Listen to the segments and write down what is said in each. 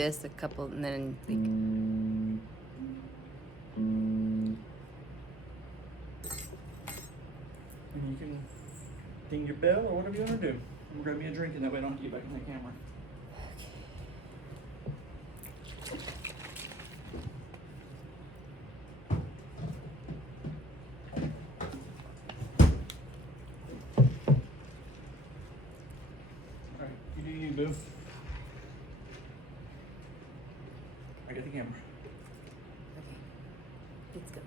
this a couple, and then like. And you can ding your bell or whatever you want to do. And grab me a drink, and that way I don't have to get back in the camera. Alright, you do you, boo. I got the camera. Okay, it's going.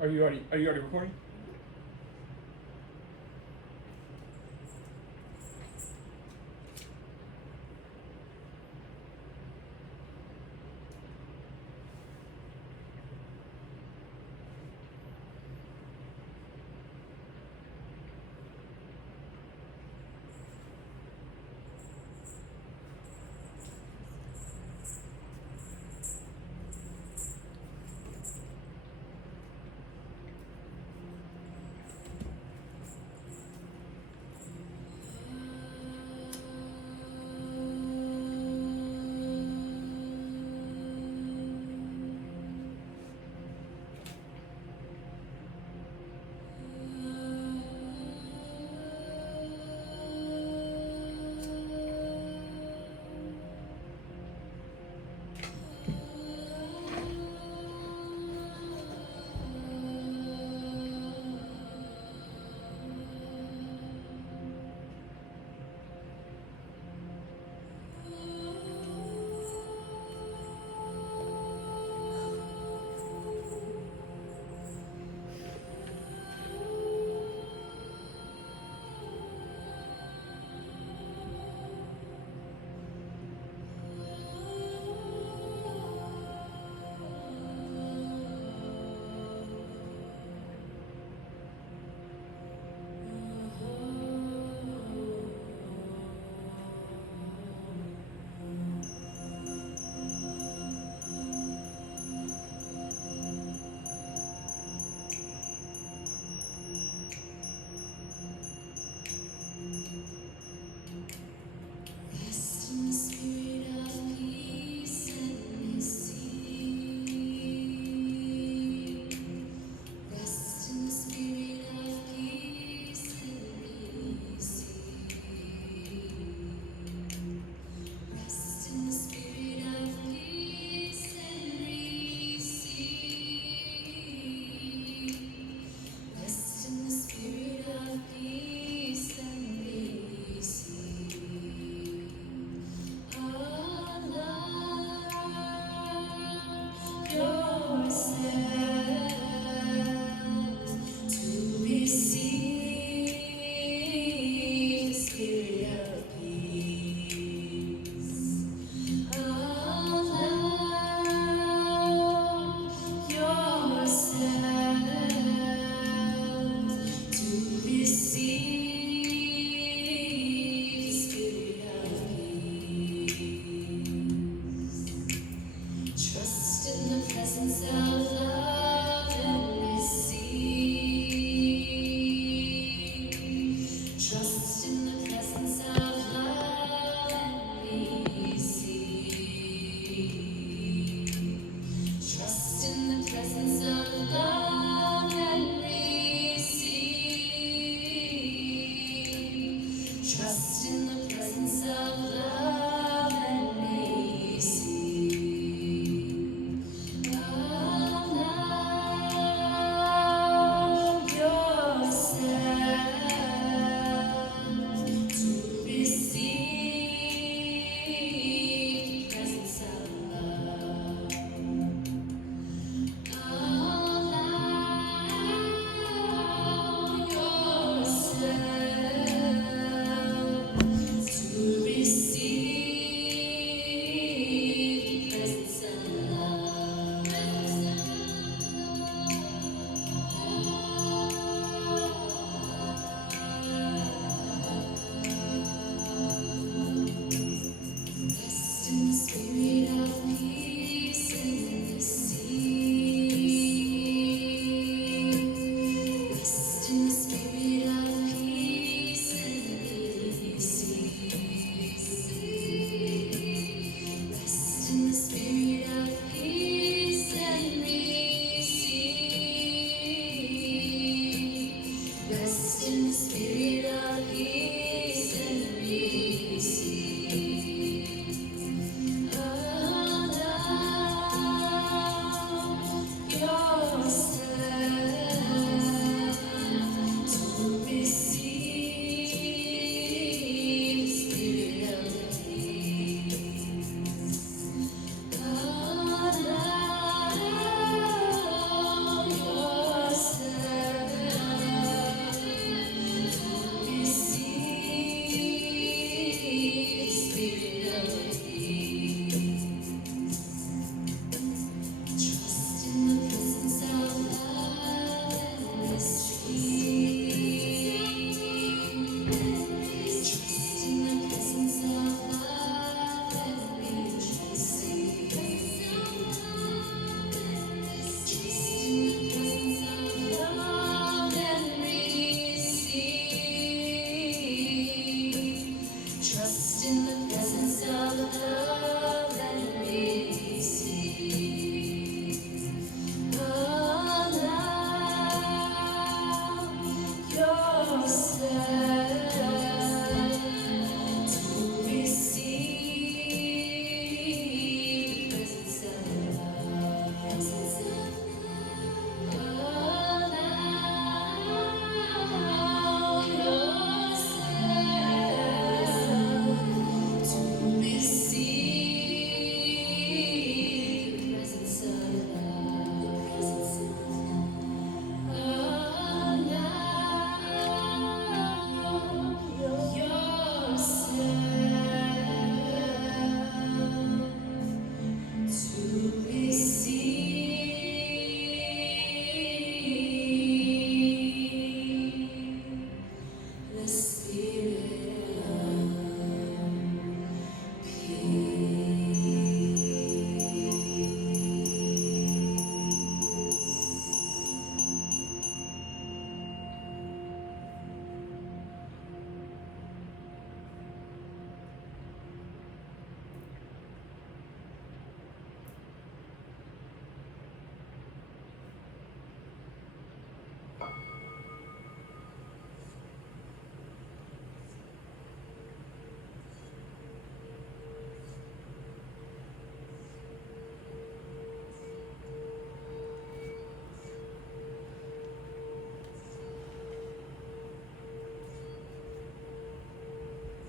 Are you already recording?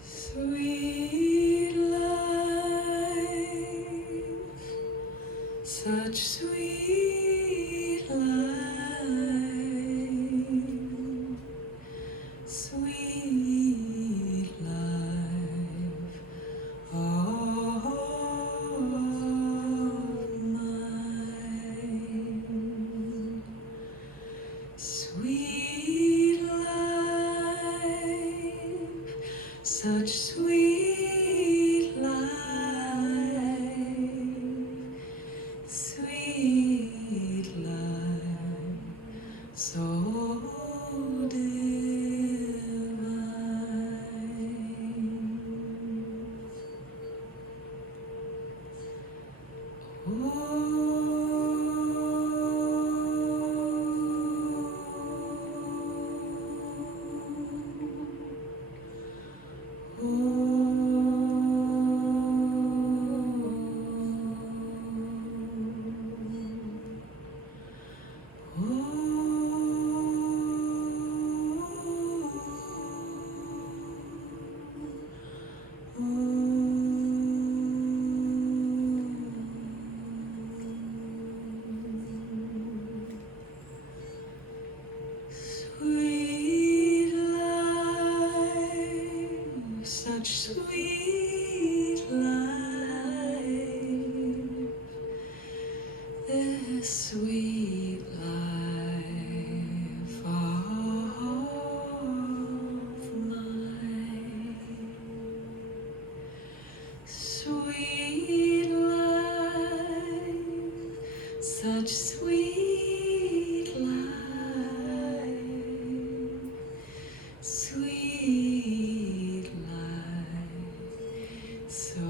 Sweet life, such sweet life, sweet life of mine. Sweet life, such sweet life, sweet life, so sweet life, such sweet life, this sweet life of mine. Sweet life, such sweet life, sweet life, so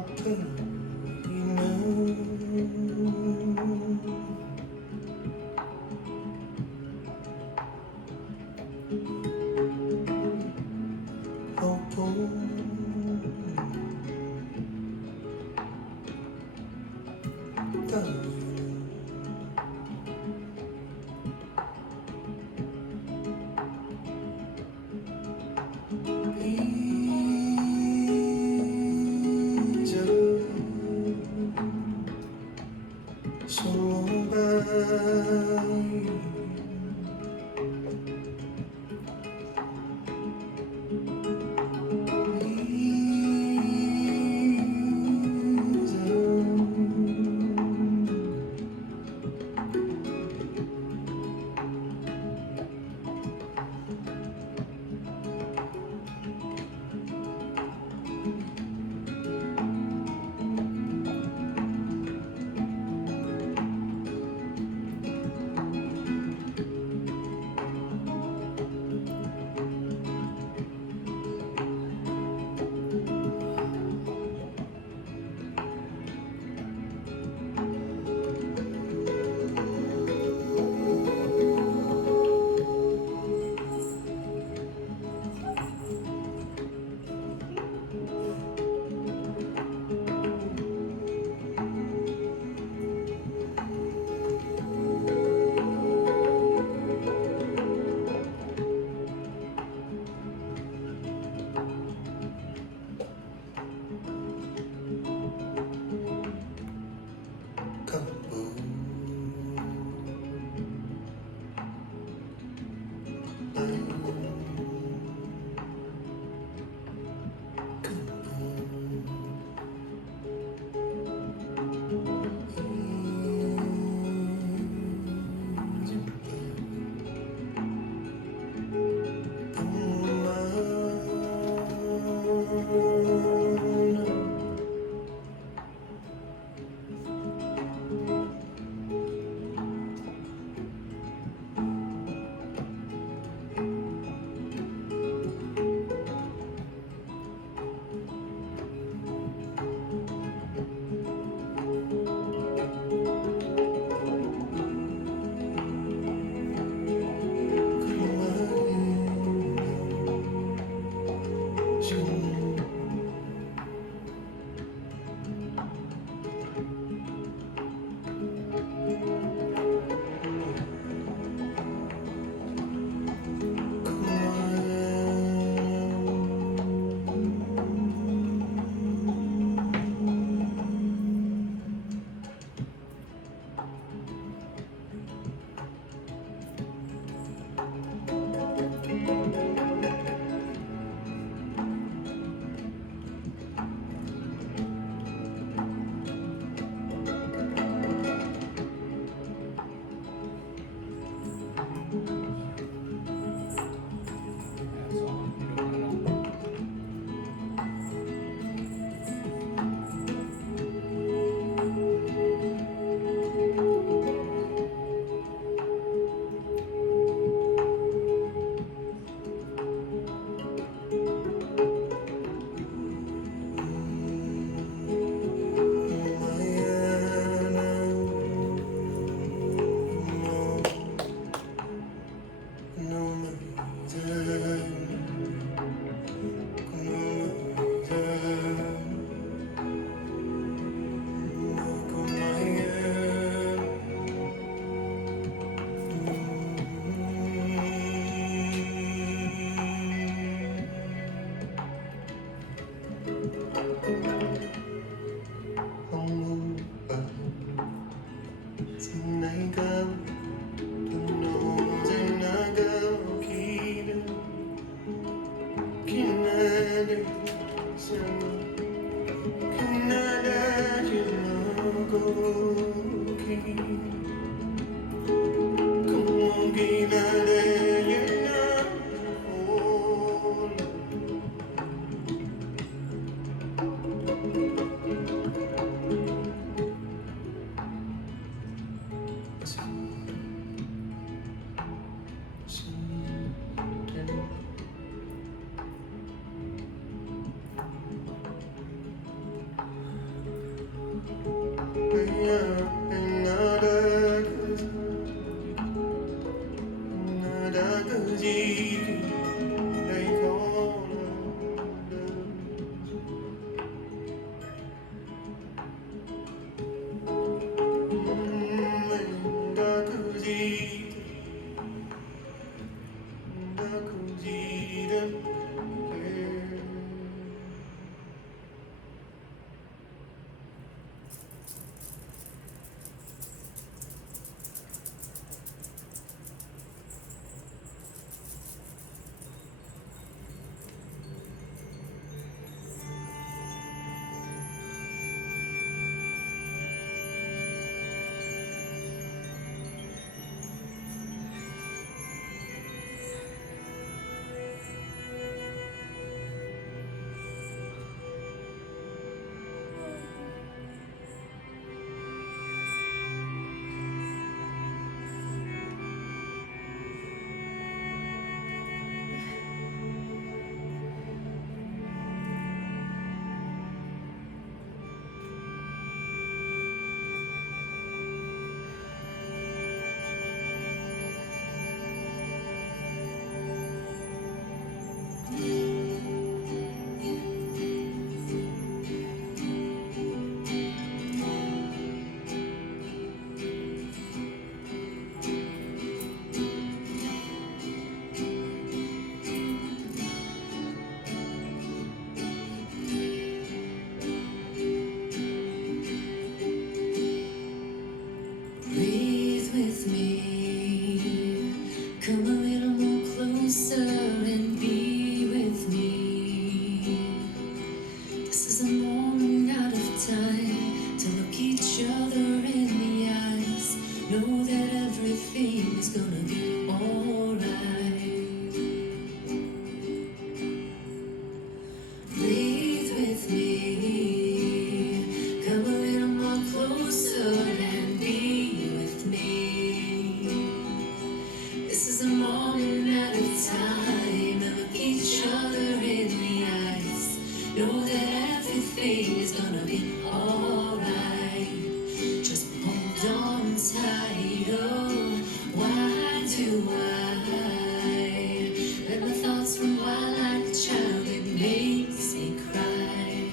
That's all you don't want to know. everything is gonna be alright. Just hold on tight. Oh, why do I let my thoughts run wild like a child? It makes me cry.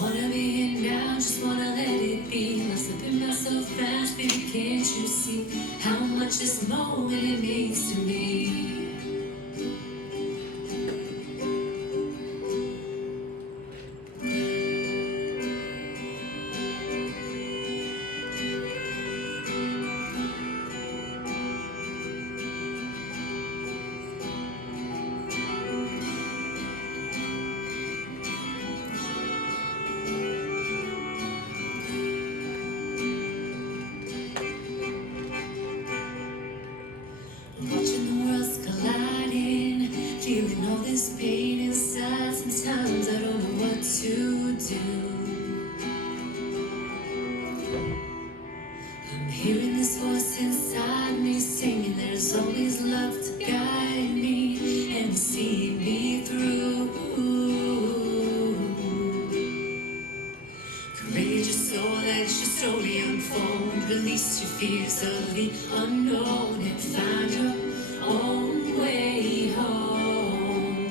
Wanna be here now, just wanna let it be. I'm slipping by so fast, baby, can't you see how much this moment it means to me? Watching the worlds colliding, feeling all this pain inside. Sometimes I don't know what to do. I'm hearing this voice inside me singing, there's always love to guide me and see me through. Courageous soul, let your story unfold. Release your fears of the unknown and find your own way home.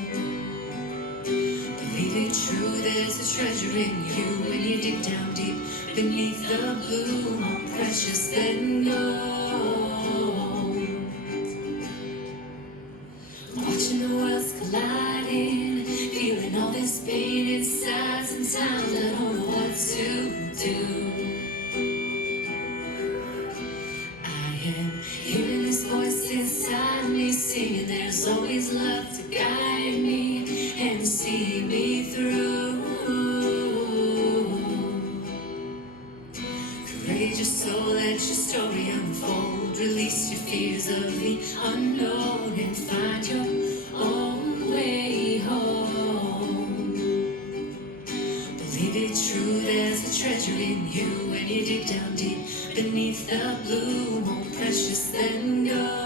Believe it true, there's a treasure in you when you dig down deep beneath the blue, more precious than gold. Watching the worlds colliding, feeling all this pain inside. Sometimes I don't know what to do. I am hearing this voice inside me singing, there's always love to guide me and see me through. Courageous soul, let your story unfold. Release your fears of the unknown and find your own way home. Believe it true, there's a treasure in you when you dig down deep beneath the blue, more precious than gold.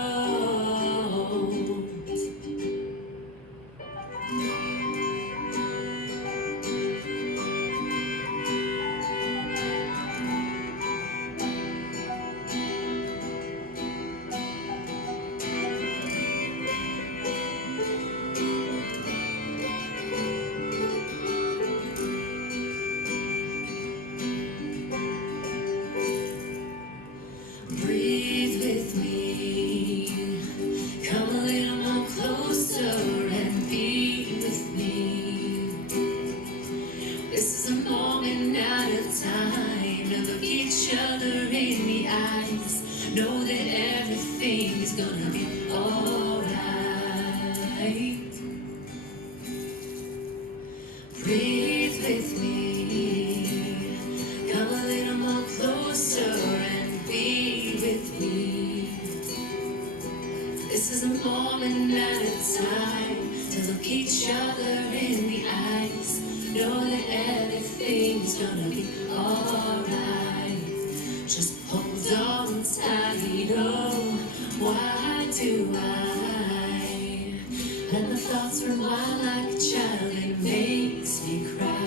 Breathe with me, come a little more closer and be with me. This is a moment out of time to look each other in the eyes. Know that everything is gonna be alright. Breathe with me, come a little more closer and be with me. This is a moment at a time to look each other in the eyes. Know that everything's gonna be alright. Just hold on tight. Oh, why do I let my thoughts run wild like a child? It makes me cry.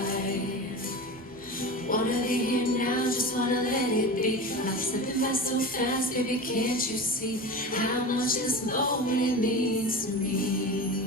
Wanna be here now, just wanna let it be. Life's slipping by so fast, baby, can't you see how much this moment it means to me?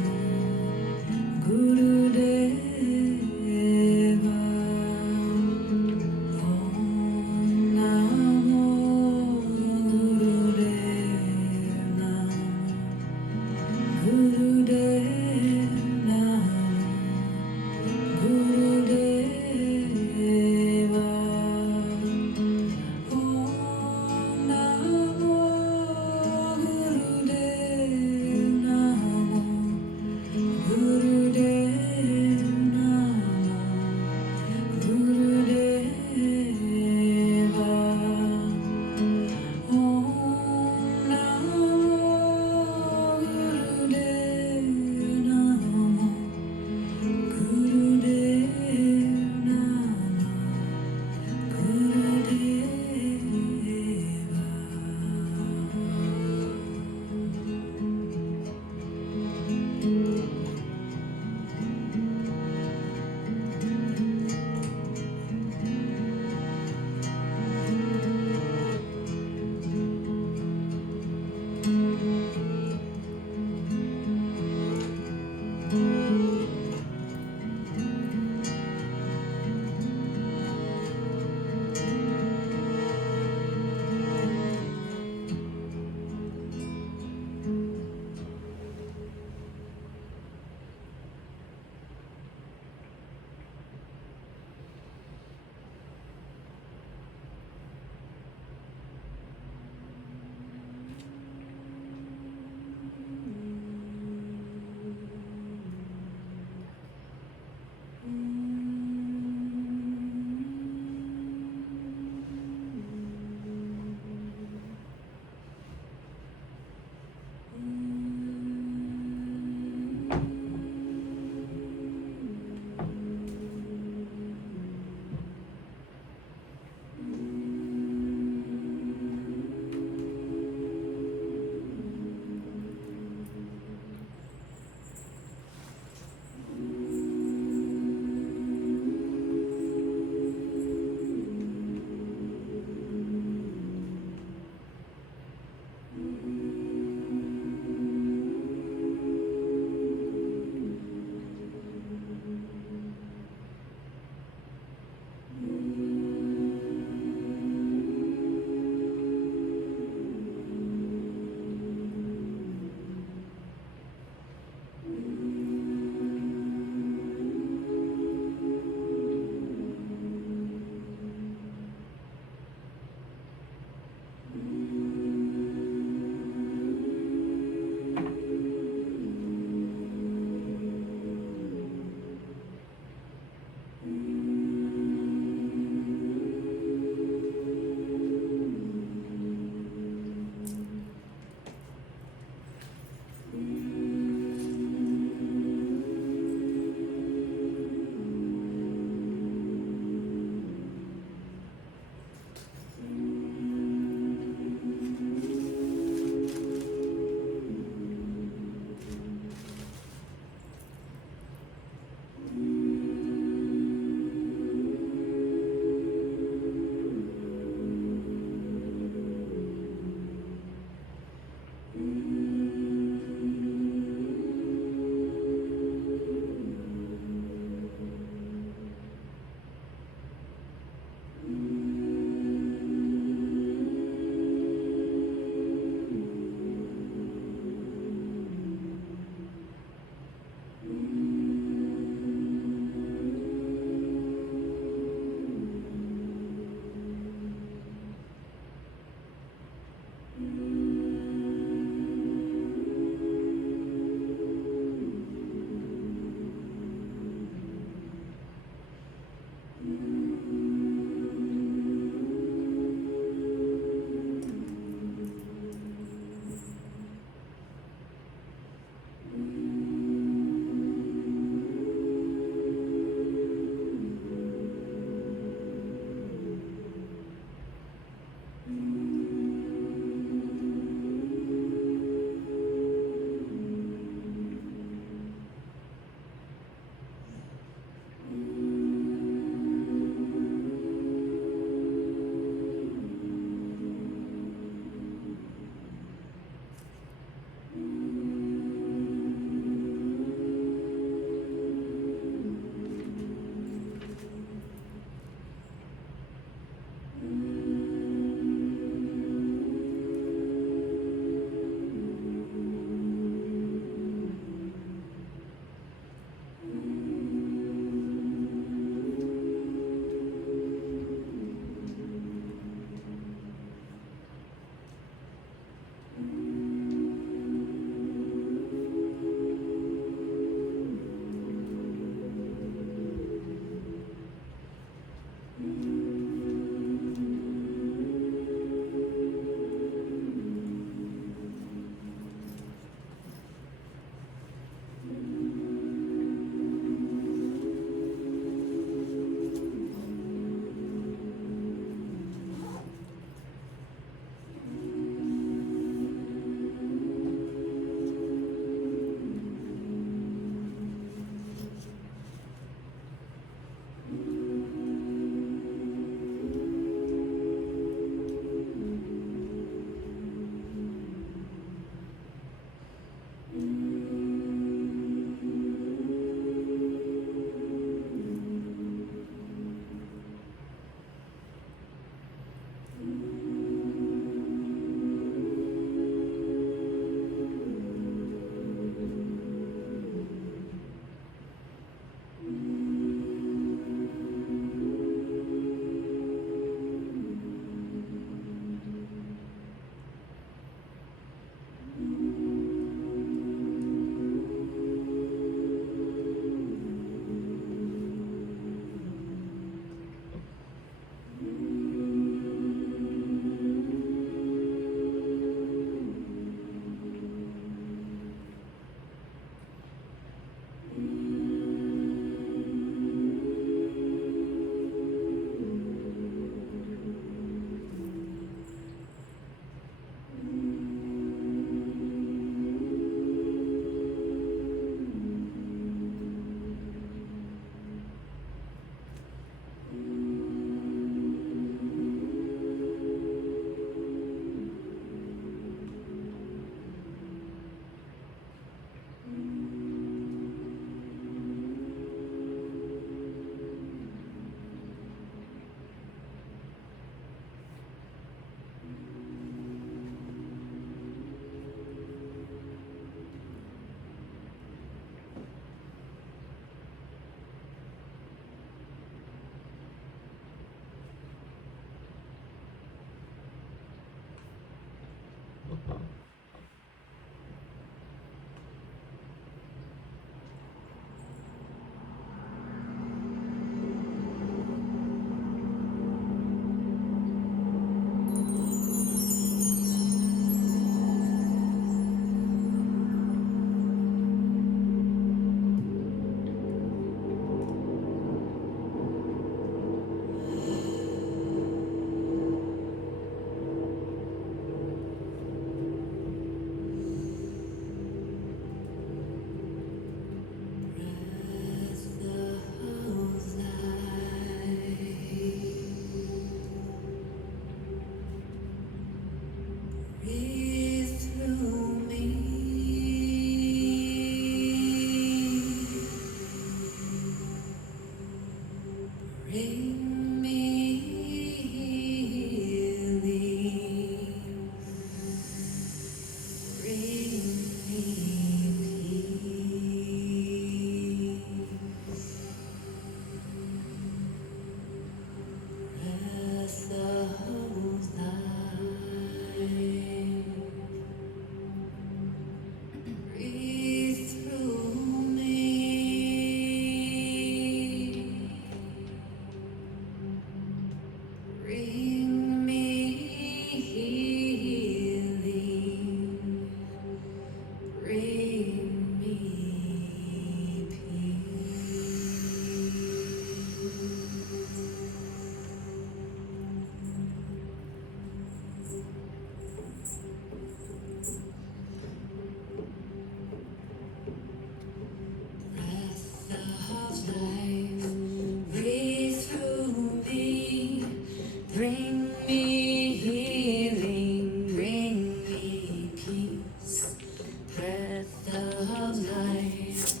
of life.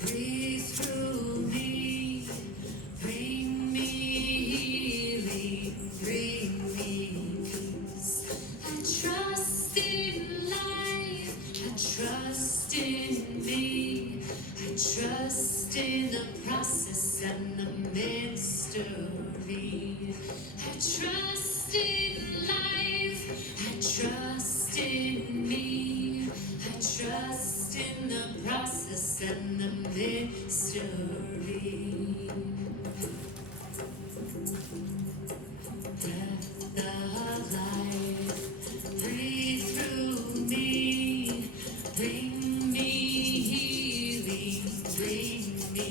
Breathe through me, bring me healing, bring me peace. I trust in life, I trust in me, I trust in the process and the mystery. I trust in life, I trust in me, I trust in the process and the mystery. Breath of life, breathe through me, bring me healing, bring me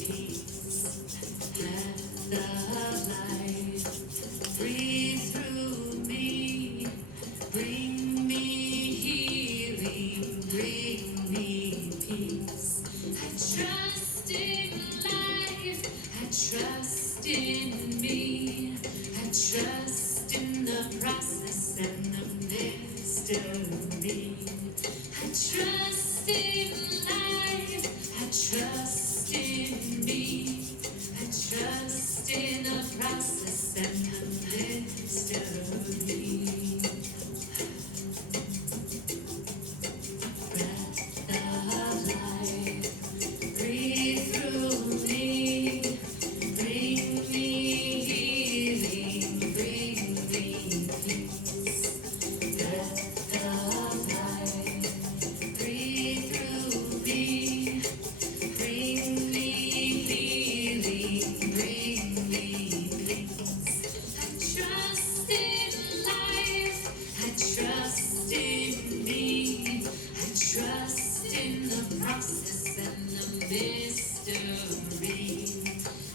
peace. Breath of life, breathe through me, bring me healing, bring me peace. I trust in life, I trust in me, I trust in the process and the mystery. I trust in life, I trust in me, I trust in the process and the mystery. Breath of life, breathe through me, bring me healing, bring me peace. Breath of life, breathe through me, bring me healing, bring me peace. I trust in life, I trust in me, I trust in the process and the mystery.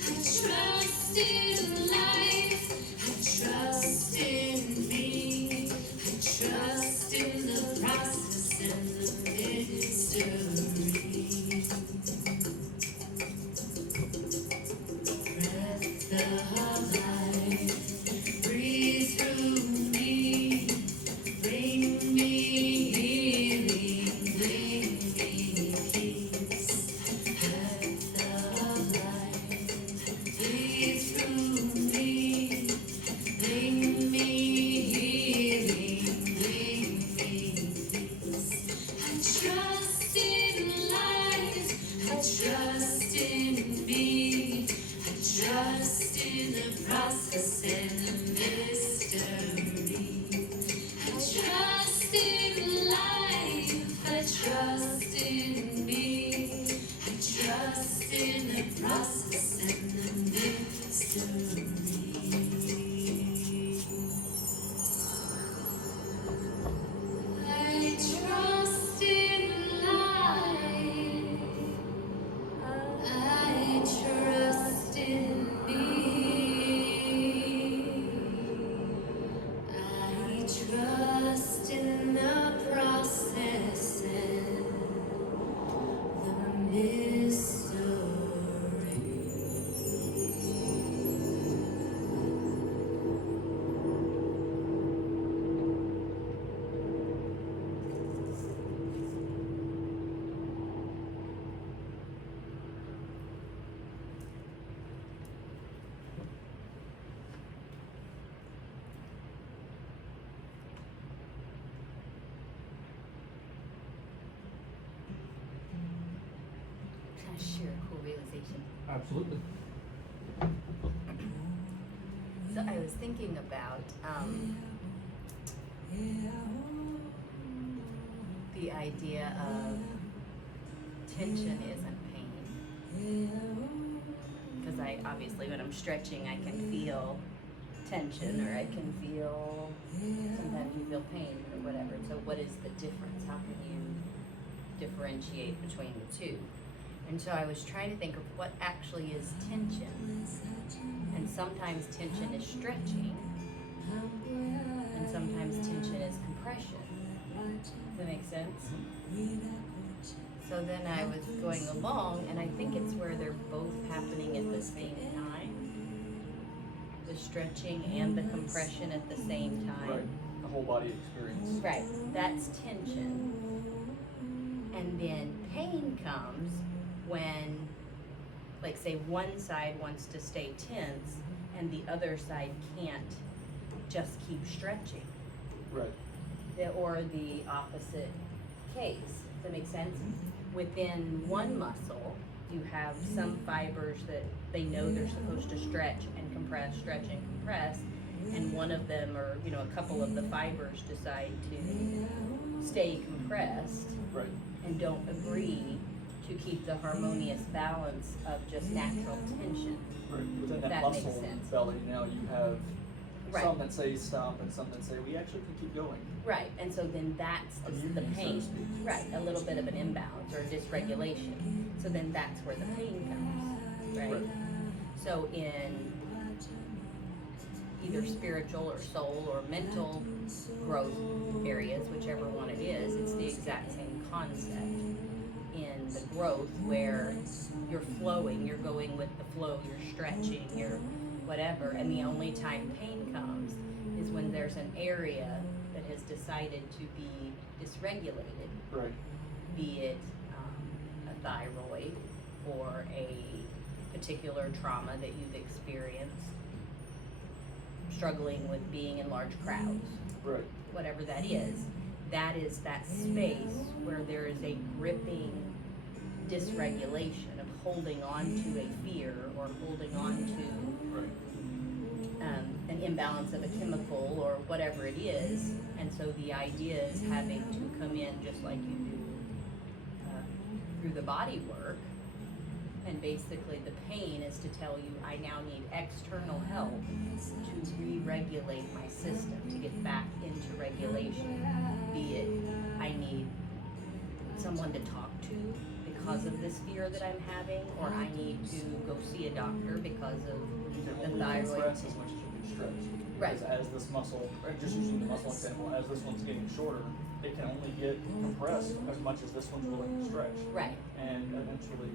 I trust in life, I trust in me, I trust in the process and the mystery. Breath of life, breathe through me, bring me healing, bring me peace. Breath of life, breathe through me, bring me healing, bring me peace. I trust in life, I trust in me, I trust in the process and the mystery. I trust in life, I trust in me, I trust in the process and the mystery. I trust in life, I trust in me, I trust in the process and the mystery. Kind of share a cool realization. Absolutely. So I was thinking about the idea of tension isn't pain. Because I obviously, when I'm stretching, I can feel tension, or I can feel, sometimes you feel pain or whatever. So what is the difference? How can you differentiate between the two? And so I was trying to think of what actually is tension. And sometimes tension is stretching, and sometimes tension is compression. Does that make sense? So then I was going along, and I think it's where they're both happening at the same time. The stretching and the compression at the same time. Right. The whole body experience. Right. That's tension. And then pain comes when, like, say one side wants to stay tense and the other side can't just keep stretching. Right. Or the opposite case. Does that make sense? Within one muscle, you have some fibers that they know they're supposed to stretch and compress, stretch and compress, and one of them, or a couple of the fibers decide to stay compressed. Right. And don't agree to keep the harmonious balance of just natural tension. Right. Within that That muscle makes in sense. the belly, now you have Right. some that say stop and some that say we actually can keep going. Right, and so then that's the Immunity, so to pain. speak. Right, a little bit of an imbalance or a dysregulation. So then that's where the pain comes, right? Right. So in either spiritual or soul or mental growth areas, whichever one it is, it's the exact same concept. In the growth where you're flowing, you're going with the flow, you're stretching, you're whatever, and the only time pain comes is when there's an area that has decided to be dysregulated, Right. be it a thyroid or a particular trauma that you've experienced, struggling with being in large crowds, Right. whatever that is that space where there is a gripping dysregulation of holding on to a fear or holding on to Right. an imbalance of a chemical or whatever it is. And so the idea is having to come in just like you do through the body work. And basically the pain is to tell you, I now need external help to re-regulate my system, to get back into regulation. Be it, I need someone to talk to because of this fear that I'm having, or I need to go see a doctor because of You can the only thyroid. compress as much as you can stretch. Right. Because as this muscle, just using the muscle example, as this one's getting shorter, it can only get compressed as much as this one's willing to stretch. Right, And eventually,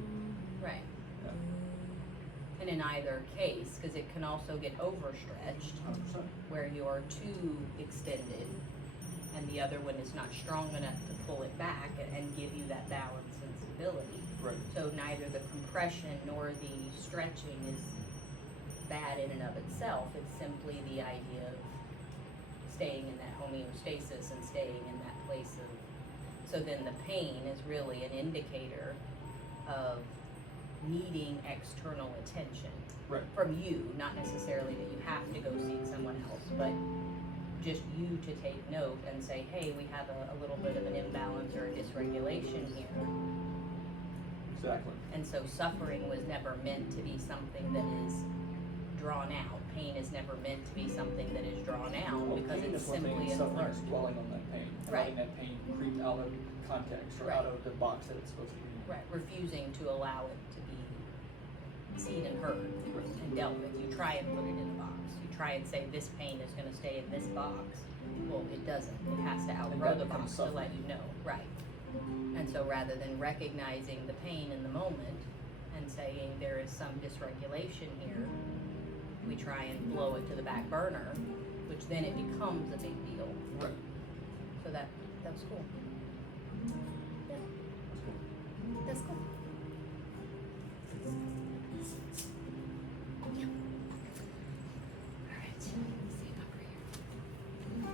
right. yeah, And in either case, because it can also get overstretched, 100%. where you're too extended and the other one is not strong enough to pull it back and give you that balance and stability. Right. So neither the compression nor the stretching is bad in and of itself. It's simply the idea of staying in that homeostasis and staying in that place of, so then the pain is really an indicator of needing external attention. Right. From you, not necessarily that you have to go seek someone else, but just you to take note and say, hey, we have a little bit of an imbalance or a dysregulation here. Exactly. And so suffering was never meant to be something that is drawn out. Pain is never meant to be something that is drawn out Well, because pain it's is one thing, simply an suffering alert. is dwelling on that pain. And Right. letting that pain creep out of context or Right. out of the box that it's supposed to be in. Right, refusing to allow it to be seen and heard and dealt with. You try and put it in a box. You try and say this pain is going to stay in this box. Well, it doesn't. It has to outgrow that the becomes box to let suffering. you know. Right. And so rather than recognizing the pain in the moment and saying there is some dysregulation here, we try and blow it to the back burner, which then it becomes a big deal. Right. So that was cool. Yeah, That's cool. that's cool. Yeah. All right. Let's see over here.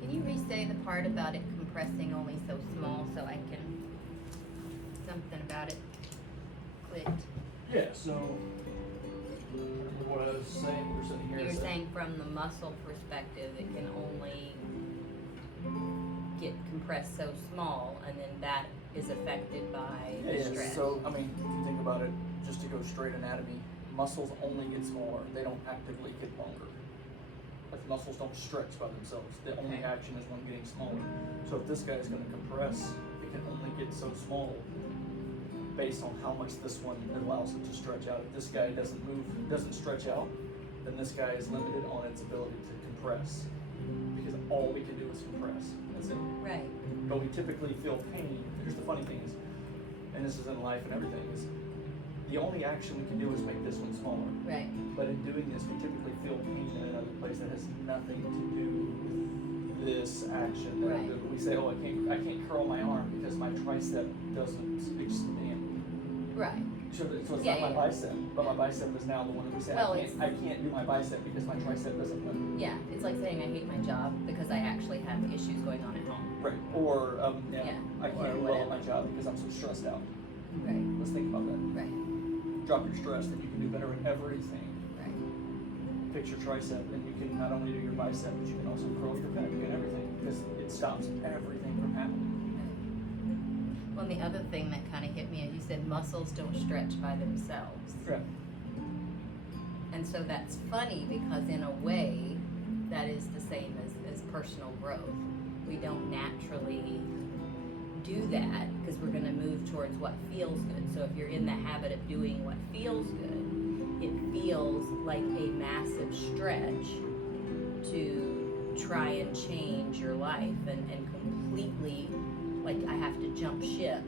Can you re-say the part about it compressing only so small so I can, something about it clicked? Yeah, so, remember what I was saying, we're sitting here. You were so- saying from the muscle perspective, it can only get compressed so small, and then that is affected by the Yeah, stress. so, I mean, if you think about it, just to go straight anatomy, muscles only get smaller, they don't actively get longer. Like muscles don't stretch by themselves, the only Okay. action is one getting smaller. So if this guy's gonna compress, it can only get so small based on how much this one allows it to stretch out. If this guy doesn't move, doesn't stretch out, then this guy is limited on its ability to compress, because all we can do is compress. That's it. Right. But we typically feel pain. Here's the funny thing is, and this is in life and everything, is the only action we can do is make this one smaller. Right. But in doing this, we typically feel pain in another place that has nothing to do with this action that I'm Right. doing. We say, oh, I can't curl my arm because my tricep doesn't expand. Right. So it's Yeah, not my yeah. bicep, but my bicep is now the one that we say, Well, I can't do my bicep because my tricep doesn't lift. Yeah. It's like saying I hate my job because I actually have issues going on at home. Right. Or, Yeah. I Or can't do well at whatever. my job because I'm so stressed out. Right. Let's think about that. Right. Drop your stress, then you can do better at everything. Right. Fix your tricep, and you can not only do your bicep, but you can also curl your pec and everything, because it stops everything from happening. Well, and the other thing that kind of hit me is you said muscles don't stretch by themselves. Correct. And so that's funny because in a way, that is the same as personal growth. We don't naturally do that because we're going to move towards what feels good. So if you're in the habit of doing what feels good, it feels like a massive stretch to try and change your life and completely, like I have to jump ship,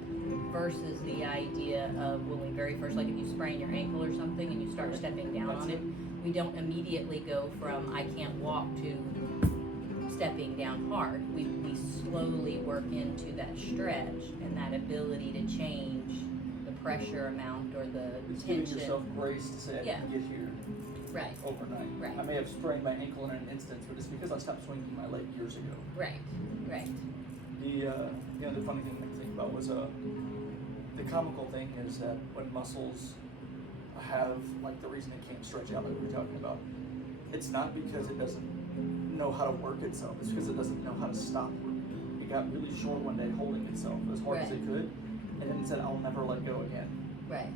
versus the idea of when we very first, like if you sprain your ankle or something and you start stepping down That's on it, we don't immediately go from I can't walk to stepping down hard. We slowly work into that stretch and that ability to change the pressure amount or the It's giving tension. yourself grace to say, I Yeah. can get here Right, overnight. Right. I may have sprained my ankle in an instance, but it's because I stopped swinging my leg years ago. right, right, The funny thing to think about was the comical thing is that when muscles have, like, the reason it can't stretch out like we were talking about, it's not because it doesn't know how to work itself, it's because it doesn't know how to stop working. It got really short one day holding itself as hard as Right. it could, and then it said, I'll never let go again. right.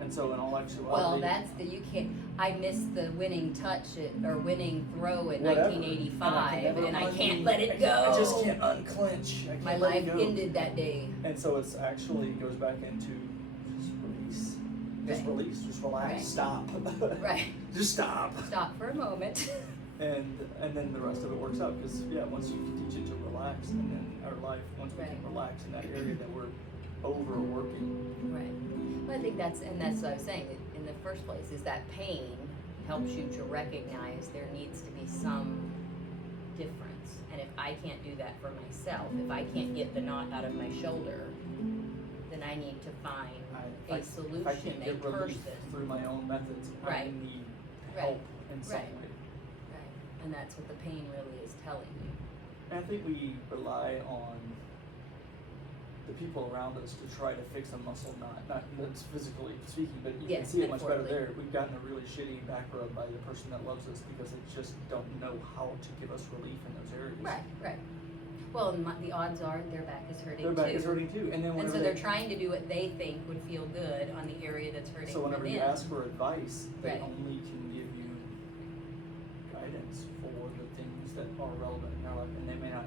And so in all actuality, Well, that's you can't. I missed the winning touch or winning throw in whatever. 1985, and I can't un- let it go. I just can't unclench. I can't My let life it go. ended that day. And so it's actually goes back into just release. Just Right. release. Just relax. Right. Stop. Right. Just stop. Stop for a moment. And then the rest of it works out, because once you can teach it to relax, and then our life, once we can Right. relax in that area that we're overworking. Right. Well, I think that's what I was saying in the first place is that pain helps you to recognize there needs to be some difference. And if I can't do that for myself, if I can't get the knot out of my shoulder, then I need to find If I a solution, can't a get relief person. through my own methods, I Right. need Right. help in some Right. way. Right. And that's what the pain really is telling you. And I think we rely on the people around us to try to fix a muscle knot, not that's physically speaking, but you Yeah, can see it much better metaphorically. there. We've gotten a really shitty back rub by the person that loves us because they just don't know how to give us relief in those areas. Right. Right. Well, and the odds are their back is hurting Their back too. is hurting too, and then And whenever so they're trying to do what they think would feel good on the area that's hurting so whenever for you them. ask for advice, they Right. only can give you guidance for the things that are relevant in their life, and they may not.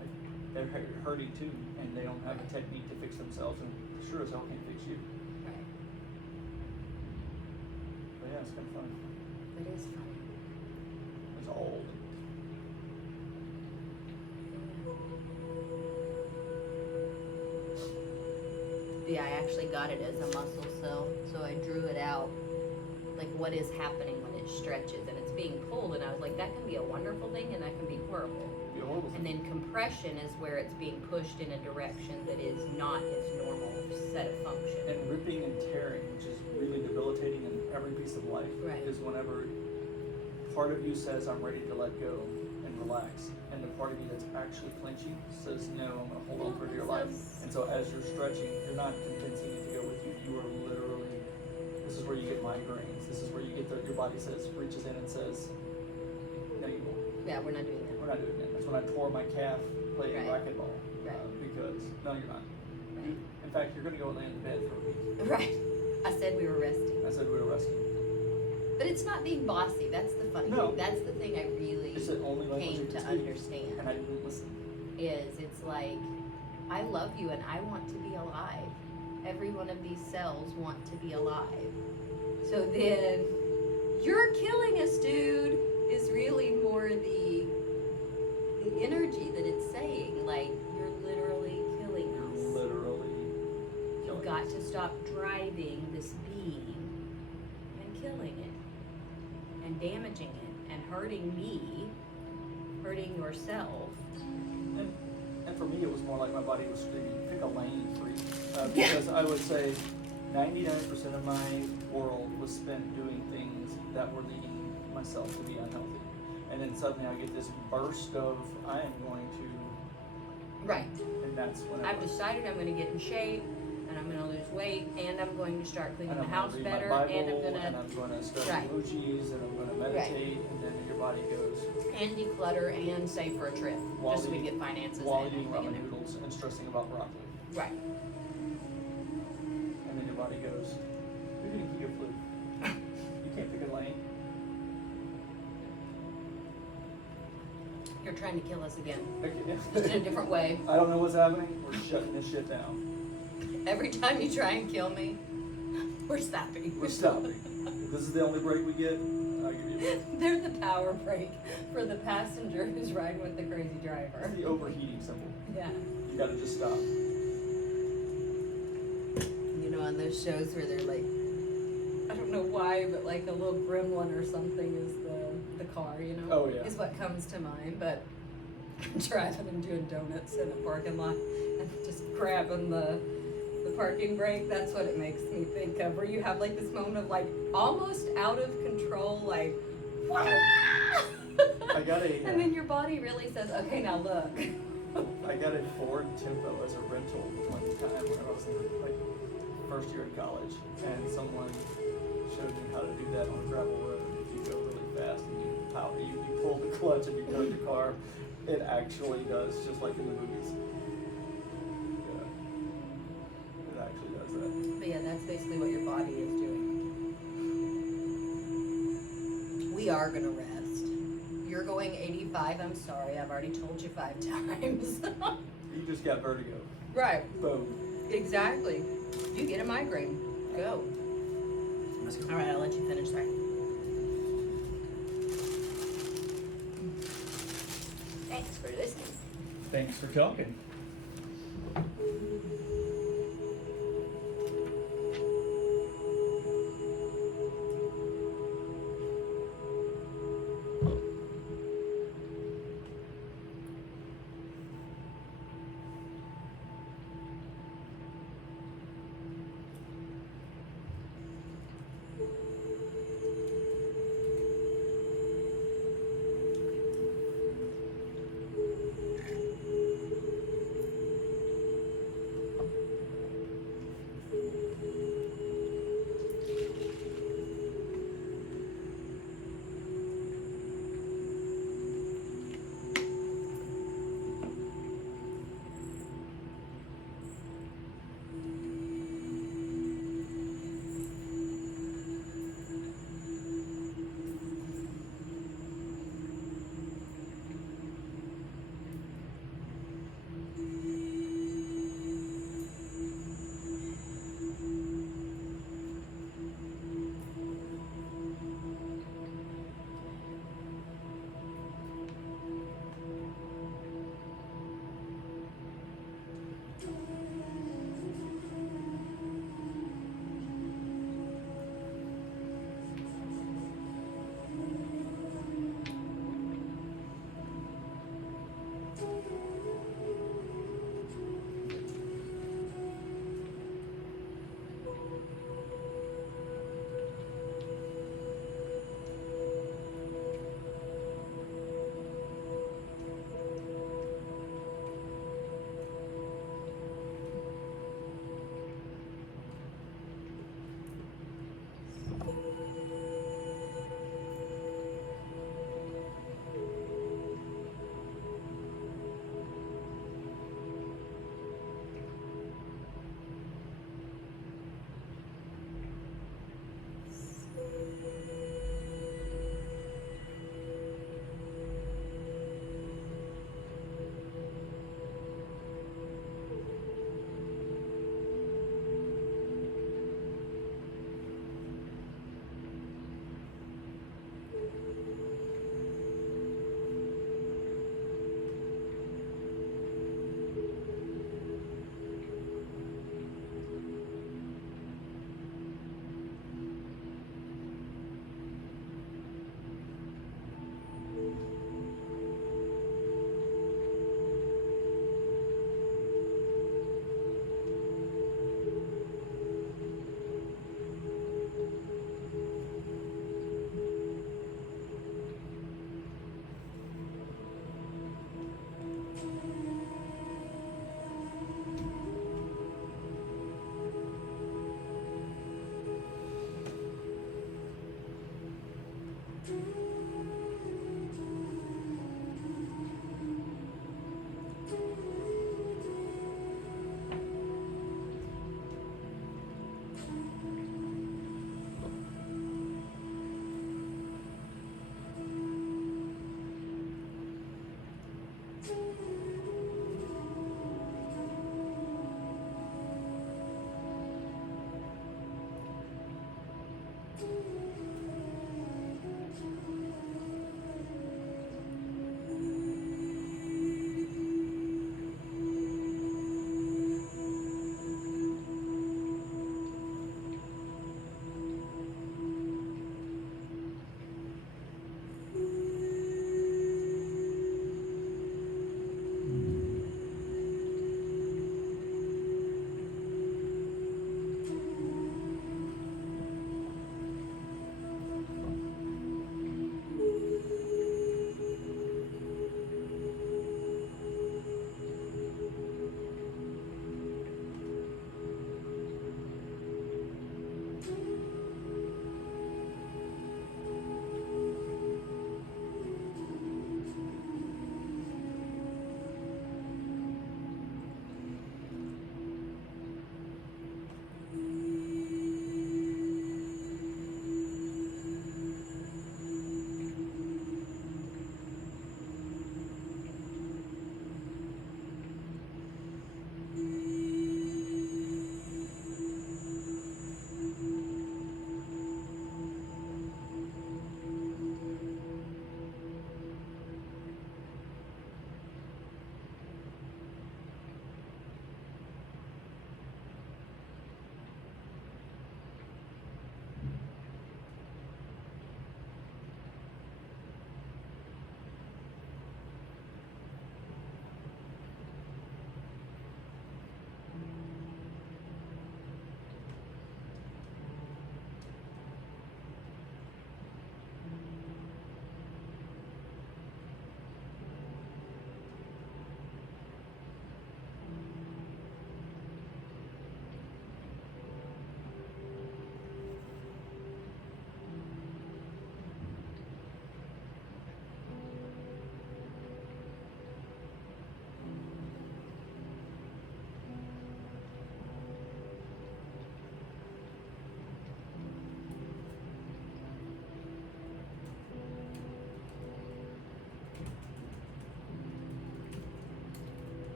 They're hurting too, and they don't have a technique to fix themselves, and sure as hell can't fix you. Right. But yeah, it's kind of fun. It is fun. It's old. Yeah, I actually got it as a muscle cell, so I drew it out. Like what is happening when it stretches and it's being pulled, and I was like, that can be a wonderful thing and that can be horrible. Be a horrible And thing. then compression is where it's being pushed in a direction that is not its normal set of function. And ripping and tearing, which is really debilitating in every piece of life, Right. is whenever part of you says, I'm ready to let go and relax, and the part of you that's actually clenching says, no, I'm going to hold on for dear life. And so as you're stretching, you're not convincing it to go with you. You are literally, this is where you get migraines. This is where you get your body says, reaches in and says, no, you won't. Yeah, we're not doing that. We're not doing that. That's when I tore my calf playing Right. racquetball. Right. Because, no, you're not. Right. In fact, you're going to go lay in the bed for a week. Right. I said we were resting. I said we were resting. But it's not being bossy. That's the funny No. thing. That's the thing I really It's the only language came you to can speak. understand. And I didn't listen. It's like, I love you and I want to be alive. Every one of these cells want to be alive. So then you're killing us, dude, is really more the energy that it's saying. Like, you're literally killing us. Literally. You've got to stop driving this being and killing it and damaging it and hurting me, hurting yourself. And for me, it was more like my body was screaming, pick a lane, freak. Because I would say 99% of my world was spent doing things that were leading myself to be unhealthy. And then suddenly I get this burst of, I am going to, Right. and that's when I've decided I'm going to get in shape, and I'm going to lose weight, and I'm going to start cleaning and the I'm house going to read better, my Bible, and I'm going to and I'm going to study Right. emojis, and I'm going to meditate, and then your body goes, and declutter and save for a trip, While just so we eating- get finances while and eating everything ramen in there. noodles and stressing about broccoli. Right. And then your body goes, you're going to get your flu. You can't pick a lane. You're trying to kill us again, Okay. just in a different way. I don't know what's happening. We're shutting this shit down. Every time you try and kill me, we're stopping. We're stopping. If this is the only break we get, I'll give you a break. They're the power brake for the passenger who's riding with the crazy driver. It's the overheating symbol. Yeah. You gotta just stop. You know, on those shows where they're like, I don't know why, but like a little gremlin or something is the car, you know? Oh, yeah. Is what comes to mind, but driving and doing donuts in a parking lot and just grabbing the parking brake, that's what it makes me think of, where you have like this moment of like almost out of control, like, I got a, and then your body really says, okay, now look. I got a Ford Tempo as a rental one time when I was in like first year in college, and someone showed me how to do that on a gravel road. If you go really fast and you pull the clutch and you go the car, it actually does, just like in the movies. Yeah, it actually does that. But yeah, that's basically what your body is doing. We are gonna rest. You're going 85, I'm sorry, I've already told you 5 times. You just got vertigo. Right, Boom. exactly. You get a migraine, go. All right, I'll let you finish, sorry. Thanks for listening. Thanks for talking.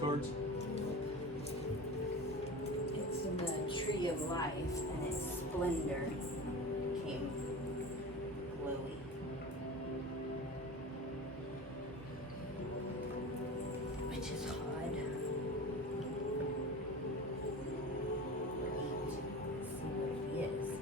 cards? It's in the Tree of Life, and its splendor became glowy. Which is odd. Let's see what it is.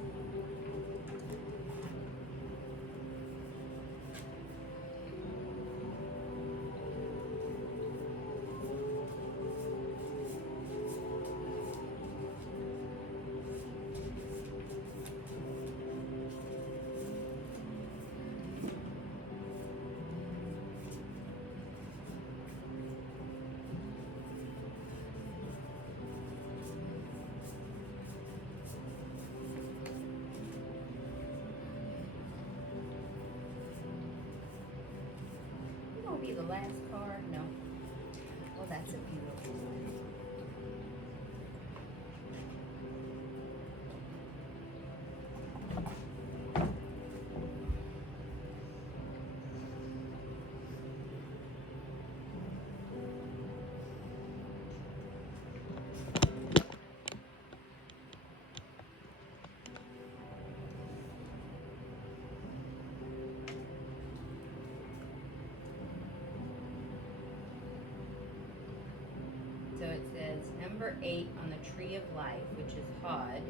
Will be the last card? No. Well, that's a beautiful one. So it says number 8 on the Tree of Life, which is Hod,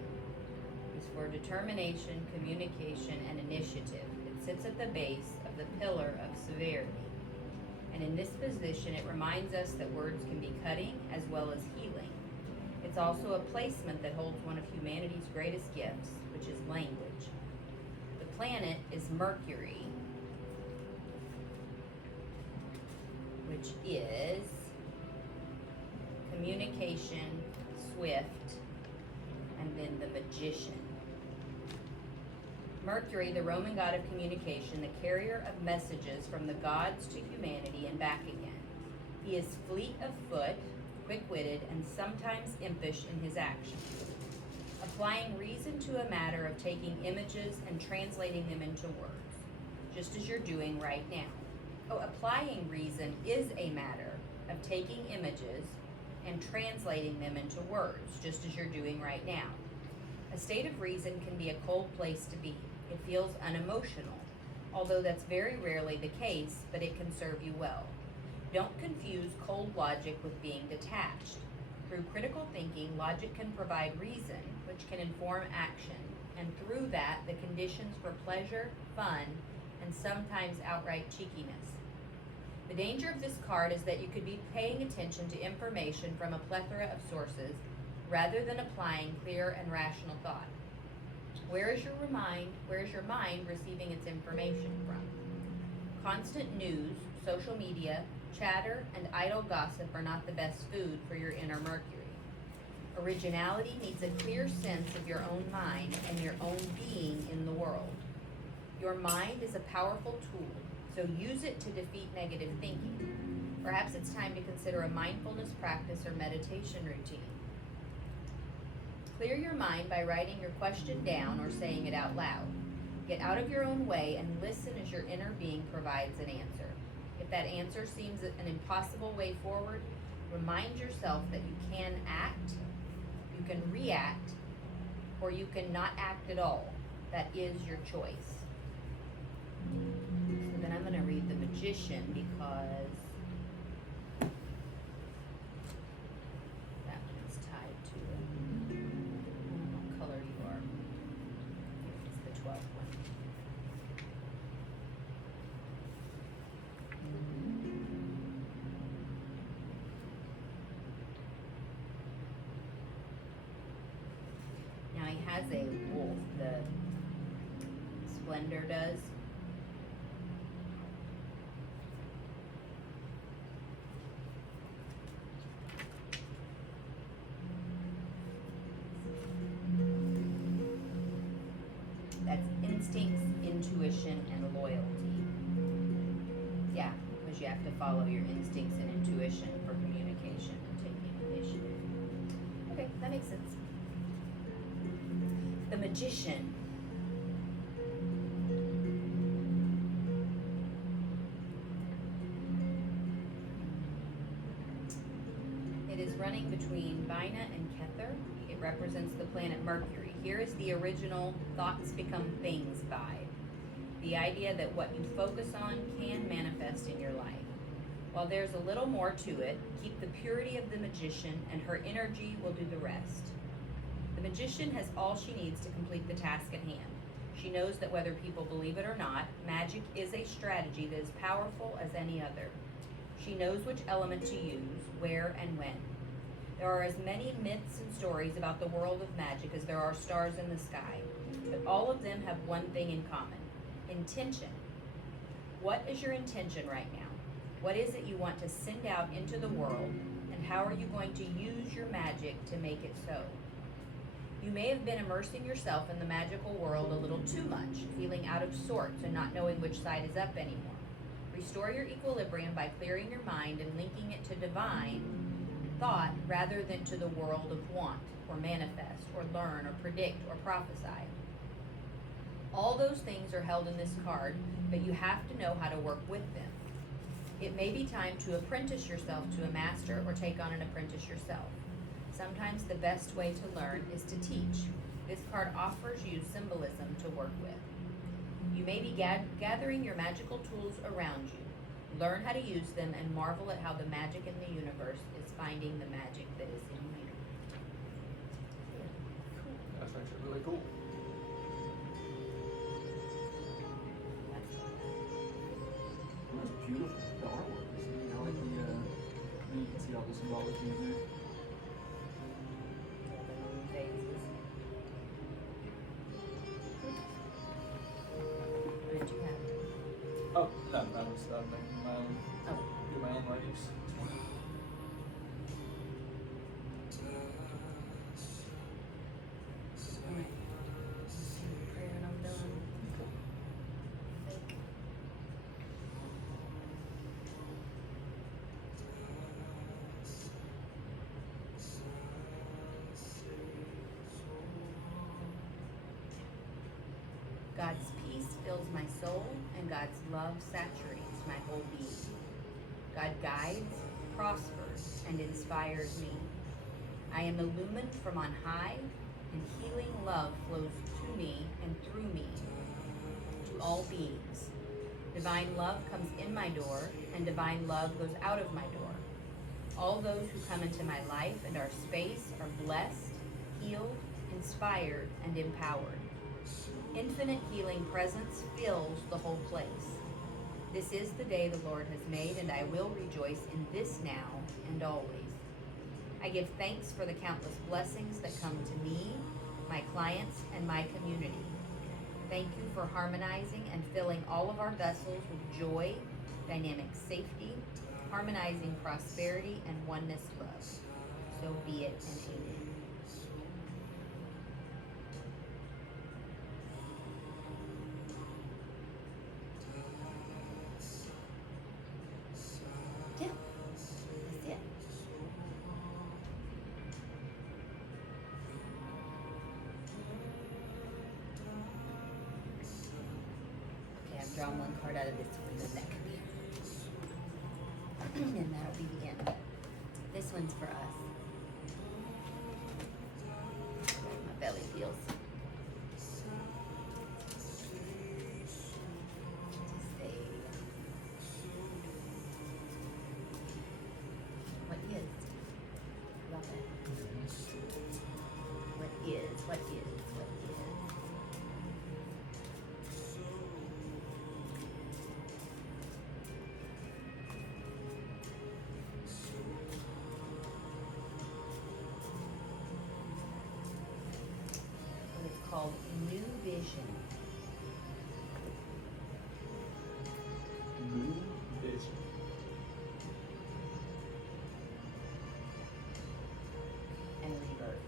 is for determination, communication, and initiative. It sits at the base of the pillar of severity. And in this position, it reminds us that words can be cutting as well as healing. It's also a placement that holds one of humanity's greatest gifts, which is language. The planet is Mercury, which is communication, swift, and then the magician. Mercury, the Roman god of communication, the carrier of messages from the gods to humanity and back again. He is fleet of foot, quick-witted, and sometimes impish in his actions, applying reason to a matter of taking images and translating them into words, just as you're doing right now. Oh, applying reason is a matter of taking images and translating them into words, just as you're doing right now. A state of reason can be a cold place to be. It feels unemotional, although that's very rarely the case, but it can serve you well. Don't confuse cold logic with being detached. Through critical thinking, logic can provide reason, which can inform action, and through that, the conditions for pleasure, fun, and sometimes outright cheekiness. The danger of this card is that you could be paying attention to information from a plethora of sources rather than applying clear and rational thought. Where is your mind receiving its information from? Constant news, social media, chatter, and idle gossip are not the best food for your inner Mercury. Originality needs a clear sense of your own mind and your own being in the world. Your mind is a powerful tool, so use it to defeat negative thinking. Perhaps it's time to consider a mindfulness practice or meditation routine. Clear your mind by writing your question down or saying it out loud. Get out of your own way and listen as your inner being provides an answer. If that answer seems an impossible way forward, remind yourself that you can act, you can react, or you can not act at all. That is your choice. So then I'm going to read the Magician because that one's tied to it. I don't know what color you are. It's the 12th one. Now he has a wolf, the Splendor does. That's instincts, intuition, and loyalty. Yeah, because you have to follow your instincts and intuition for communication and taking initiative. Okay, that makes sense. The Magician. is running between Vina and Kether. It represents the planet Mercury. Here is the original thoughts become things vibe. The idea that what you focus on can manifest in your life. While there's a little more to it, keep the purity of the magician and her energy will do the rest. The magician has all she needs to complete the task at hand. She knows that whether people believe it or not, magic is a strategy that is powerful as any other. She knows which element to use, where, and when. There are as many myths and stories about the world of magic as there are stars in the sky, but all of them have one thing in common: intention. What is your intention right now? What is it you want to send out into the world, and how are you going to use your magic to make it so? You may have been immersing yourself in the magical world a little too much, feeling out of sorts and not knowing which side is up anymore. Restore your equilibrium by clearing your mind and linking it to divine thought rather than to the world of want, or manifest, or learn, or predict, or prophesy. All those things are held in this card, but you have to know how to work with them. It may be time to apprentice yourself to a master or take on an apprentice yourself. Sometimes the best way to learn is to teach. This card offers you symbolism to work with. You may be gathering your magical tools around you. Learn how to use them and marvel at how the magic in the universe is finding the magic that is in you. That's actually really cool. That's beautiful. The artwork is neat. I like the, you can see all the symbology in there. Phases. What did you have? Oh, no, I was making my own, Oh. do my own writings. Alright. Prayer and I'm done. Fake. God's peace fills my soul, and God's love saturates my whole being. God guides, prospers, and inspires me. I am illumined from on high, and healing love flows to me and through me to all beings. Divine love comes in my door, and divine love goes out of my door. All those who come into my life and our space are blessed, healed, inspired, and empowered. Infinite healing presence fills the whole place. This is the day the Lord has made, and I will rejoice in this now and always. I give thanks for the countless blessings that come to me, my clients, and my community. Thank you for harmonizing and filling all of our vessels with joy, dynamic safety, harmonizing prosperity, and oneness love. So be it, and amen. Yeah, that's it. Okay, I've drawn one card out of this one, then that could be and that'll be the end. This one's for us. My belly feels. Just say, what is? Love it. What is? What is? What is? It's called New Vision. New vision. And rebirth.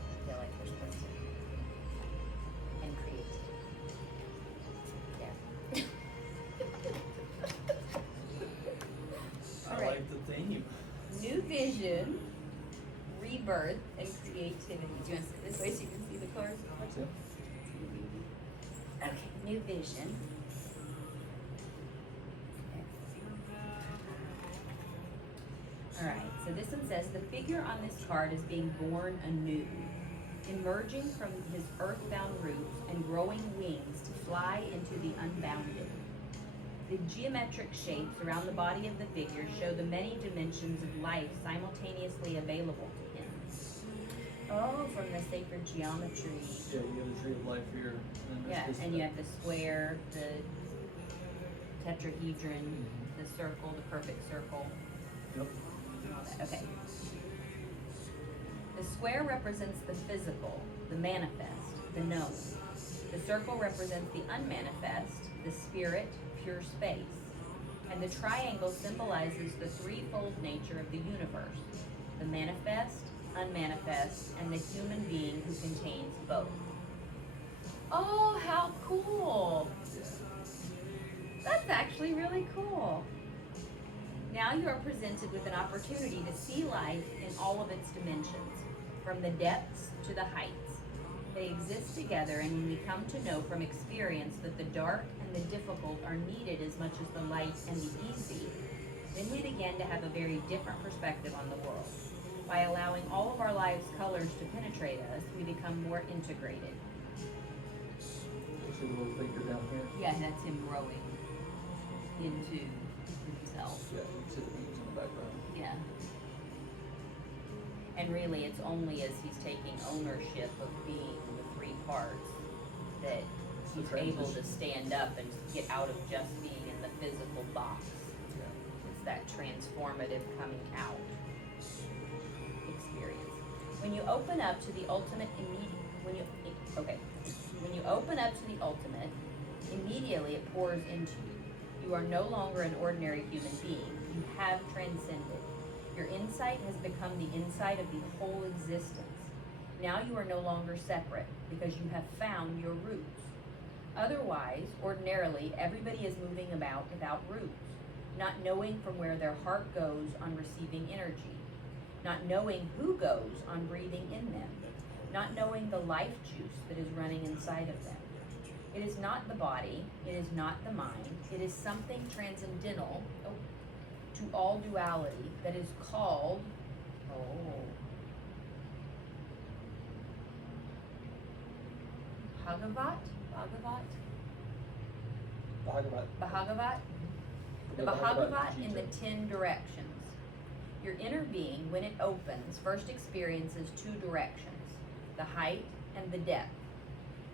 I feel like we're supposed to. And creativity. Yeah. I All right. like the theme. New vision, rebirth, and creativity. Do you want to sit this way so you can see the cards? Yeah. Okay, new vision. this one says, the figure on this card is being born anew, emerging from his earthbound roots and growing wings to fly into the unbounded. The geometric shapes around the body of the figure show the many dimensions of life simultaneously available to him. Oh, from the sacred geometry. Yeah, you have the tree of life here. And Yeah, this and you have the square, the tetrahedron, the circle, the perfect circle. Yep. And all that. Okay. The square represents the physical, the manifest, the known. The circle represents the unmanifest, the spirit, pure space. And the triangle symbolizes the threefold nature of the universe, the manifest, unmanifest, and the human being who contains both. Oh, how cool! That's actually really cool. Now you are presented with an opportunity to see life in all of its dimensions, from the depths to the heights. They exist together, and when we come to know from experience that the dark and the difficult are needed as much as the light and the easy, then we begin to have a very different perspective on the world. By allowing all of our lives' colors to penetrate us, we become more integrated. See the little figure down here? Yeah, that's him growing into himself. Yeah, you can see the wings in the background. Yeah. And really, it's only as he's taking ownership of being the three parts that It's the he's able to transition. stand up and get out of just being in the physical box. Yeah. It's that transformative coming out experience. When you open up to the ultimate when you open up to the ultimate, immediately it pours into you. You are no longer an ordinary human being. You have transcended. Your insight has become the insight of the whole existence. Now you are no longer separate because you have found your roots. Otherwise, ordinarily, everybody is moving about without roots, not knowing from where their heart goes on receiving energy, not knowing who goes on breathing in them, not knowing the life juice that is running inside of them. It is not the body, it is not the mind, it is something transcendental to all duality that is called, Bhagavat? Bhagavat. The Bhagavat in the 10 directions. Your inner being, when it opens, first experiences 2 directions, the height and the depth.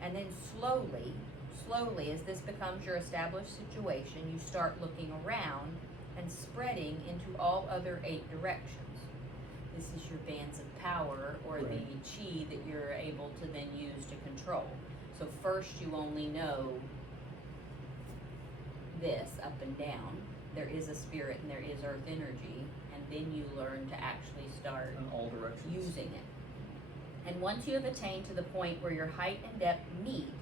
And then slowly, as this becomes your established situation, you start looking around and spreading into all other 8 directions. This is your bands of power, or Right. the chi that you're able to then use to control. So first you only know this up and down. There is a spirit and there is earth energy, and then you learn to actually start In all directions. using it. And once you have attained to the point where your height and depth meet,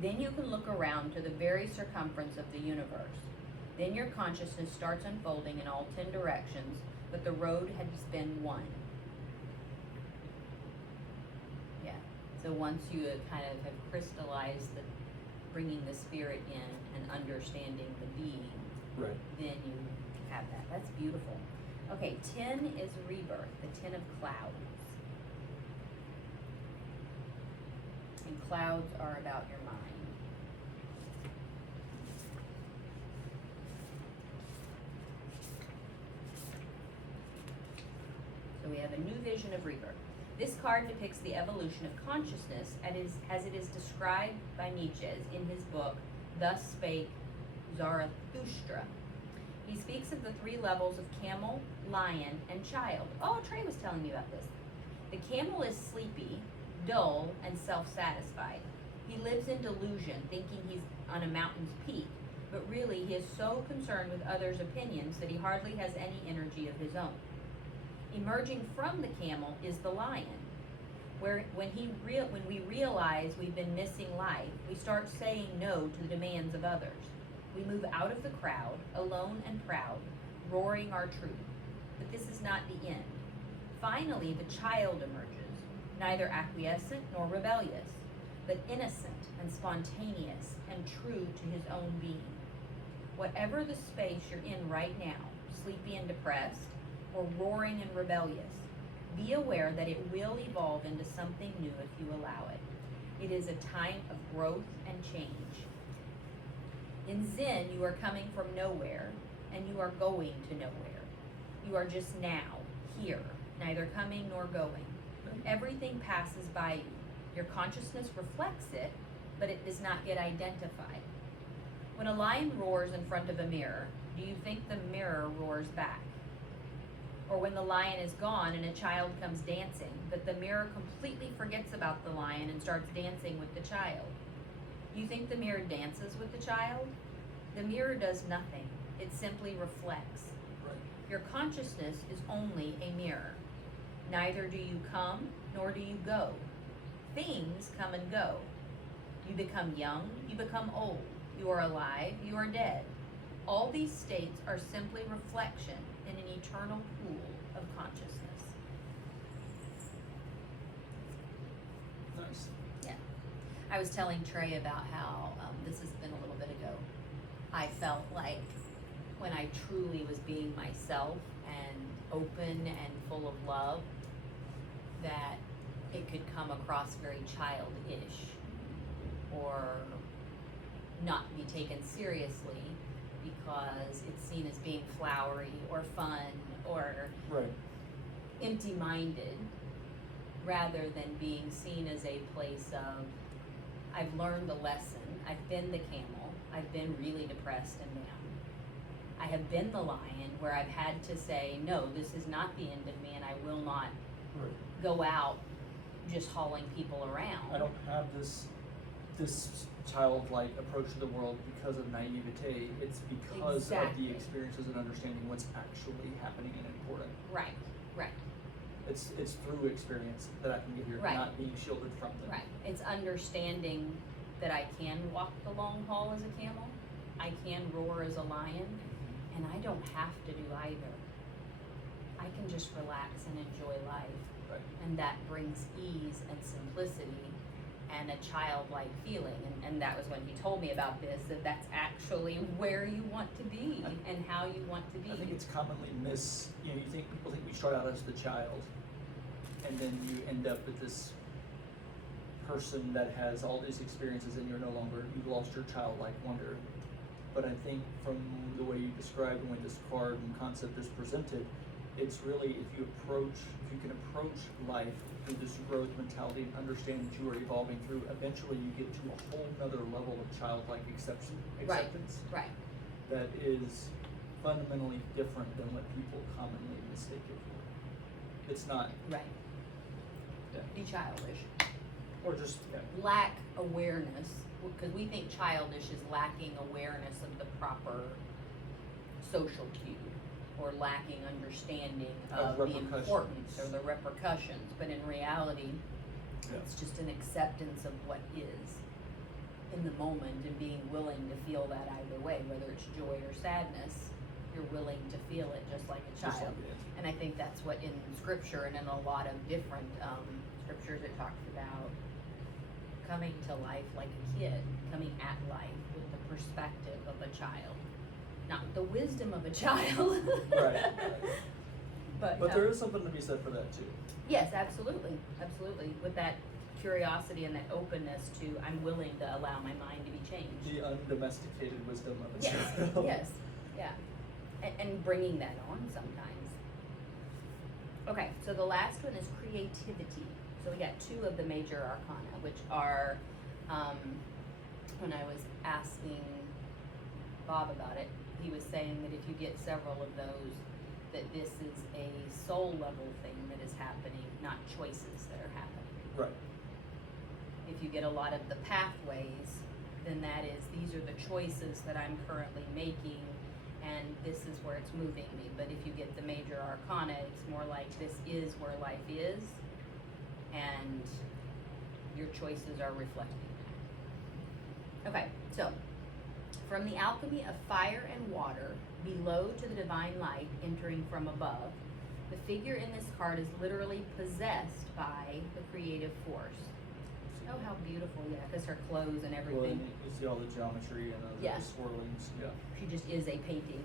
then you can look around to the very circumference of the universe. Then your consciousness starts unfolding in all 10 directions, but the road has been one. Yeah. So once you kind of have crystallized the bringing the spirit in and understanding the being, Right. then you have that. That's beautiful. Okay, 10 is rebirth, the 10 of clouds. And clouds are about your mind. So we have a new vision of rebirth. This card depicts the evolution of consciousness as it is described by Nietzsche in his book, Thus Spake Zarathustra. He speaks of the 3 levels of camel, lion, and child. Oh, Trey was telling me about this. The camel is sleepy, dull, and self-satisfied. He lives in delusion, thinking he's on a mountain's peak, but really he is so concerned with others' opinions that he hardly has any energy of his own. Emerging from the camel is the lion, where when we realize we've been missing life, we start saying no to the demands of others. We move out of the crowd, alone and proud, roaring our truth. But this is not the end. Finally, the child emerges, neither acquiescent nor rebellious, but innocent and spontaneous and true to his own being. Whatever the space you're in right now, sleepy and depressed, or roaring and rebellious. Be aware that it will evolve into something new if you allow it. It is a time of growth and change. In Zen, you are coming from nowhere, and you are going to nowhere. You are just now, here, neither coming nor going. Everything passes by you. Your consciousness reflects it, but it does not get identified. When a lion roars in front of a mirror, do you think the mirror roars back? Or when the lion is gone and a child comes dancing, but the mirror completely forgets about the lion and starts dancing with the child? You think the mirror dances with the child? The mirror does nothing. It simply reflects. Right. Your consciousness is only a mirror. Neither do you come, nor do you go. Things come and go. You become young, you become old. You are alive, you are dead. All these states are simply reflection in an eternal pool of consciousness. Nice. Yeah. I was telling Trey about how, this has been a little bit ago, I felt like when I truly was being myself and open and full of love, that it could come across very childish or not be taken seriously because it's seen as being flowery or fun or Right. empty-minded, rather than being seen as a place of, I've learned a lesson, I've been the camel, I've been really depressed and down. I have been the lion where I've had to say, no, this is not the end of me, and I will not Right. go out just hauling people around. I don't have this childlike approach to the world because of naivete. It's because Exactly. of the experiences and understanding what's actually happening and important. Right, right, It's through experience that I can get here, Right. not being shielded from them. right. It's understanding that I can walk the long haul as a camel, I can roar as a lion, and I don't have to do either. I can just relax and enjoy life. Right. And that brings ease and simplicity and a childlike feeling. And that was when he told me about this, that that's actually where you want to be and how you want to be. I think it's commonly people think we start out as the child, and then you end up with this person that has all these experiences, and you've lost your childlike wonder. But I think from the way you described and the way this card and concept is presented, it's really if you can approach life through this growth mentality and understand that you are evolving through, eventually you get to a whole nother level of childlike acceptance. Right. That is fundamentally different than what people commonly mistake it for. It's not. Right. Yeah. Be childish. Or just Lack awareness, because we think childish is lacking awareness of the proper social cue, or lacking understanding of the importance or the repercussions. But in reality, it's just an acceptance of what is in the moment and being willing to feel that either way, whether it's joy or sadness. You're willing to feel it just like a Just child. like it is. And I think that's what in scripture and in a lot of different scriptures it talks about coming to life like a kid, coming at life with the perspective of a child, not with the wisdom of a child. Right. But there is something to be said for that too. yes, absolutely, absolutely. With that curiosity and that openness to, I'm willing to allow my mind to be changed. The undomesticated wisdom of a Yes, child. yes, yeah. And bringing that on sometimes. Okay, so the last one is creativity. So we got two of the major arcana, which are, when I was asking Bob about it, he was saying that if you get several of those, that this is a soul level thing that is happening, not choices that are happening. Right. If you get a lot of the pathways, then that is, these are the choices that I'm currently making, and this is where it's moving me. But if you get the major arcana, it's more like this is where life is, and your choices are reflecting that. Okay, so from the alchemy of fire and water, below to the divine light entering from above, the figure in this card is literally possessed by the creative force. Oh, how beautiful, yeah, because her clothes and Well, everything. and you see all the geometry and the Yeah. swirlings. Yeah. She just is a painting.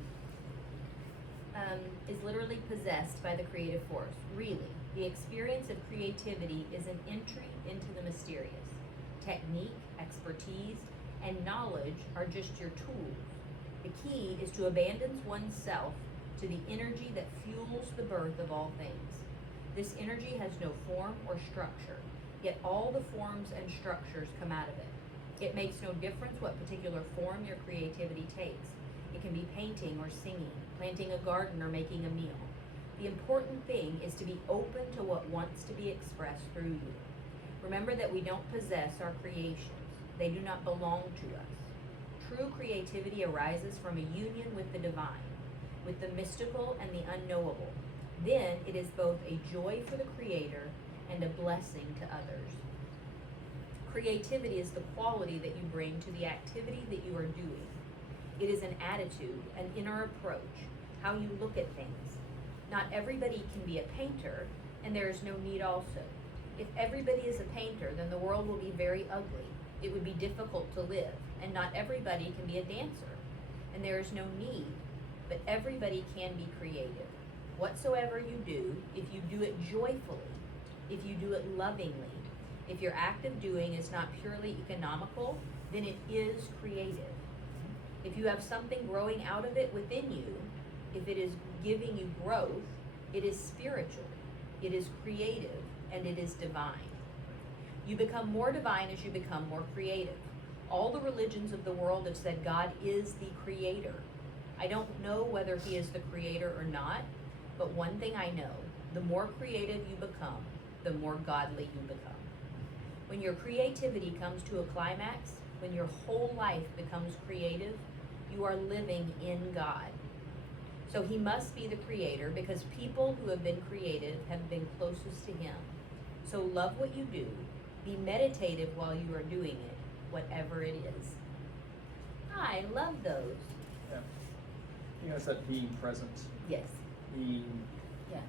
is literally possessed by the creative force. Really, the experience of creativity is an entry into the mysterious. Technique, expertise, and knowledge are just your tools. The key is to abandon oneself to the energy that fuels the birth of all things. This energy has no form or structure, yet all the forms and structures come out of it. It makes no difference what particular form your creativity takes. It can be painting or singing, planting a garden or making a meal. The important thing is to be open to what wants to be expressed through you. Remember that we don't possess our creations. They do not belong to us. True creativity arises from a union with the divine, with the mystical and the unknowable. Then it is both a joy for the creator and a blessing to others. Creativity is the quality that you bring to the activity that you are doing. It is an attitude, an inner approach, how you look at things. Not everybody can be a painter, and there is no need also. If everybody is a painter, then the world will be very ugly. It would be difficult to live, and not everybody can be a dancer, and there is no need, but everybody can be creative. Whatsoever you do, if you do it joyfully, if you do it lovingly, if your act of doing is not purely economical, then it is creative. If you have something growing out of it within you, if it is giving you growth, it is spiritual, it is creative, and it is divine. You become more divine as you become more creative. All the religions of the world have said God is the creator. I don't know whether he is the creator or not, but one thing I know, the more creative you become, the more godly you become. When your creativity comes to a climax, when your whole life becomes creative, you are living in God. So he must be the creator because people who have been creative have been closest to him. So love what you do. Be meditative while you are doing it, whatever it is. I love those. Yeah. You know, it's that being present, Yes. being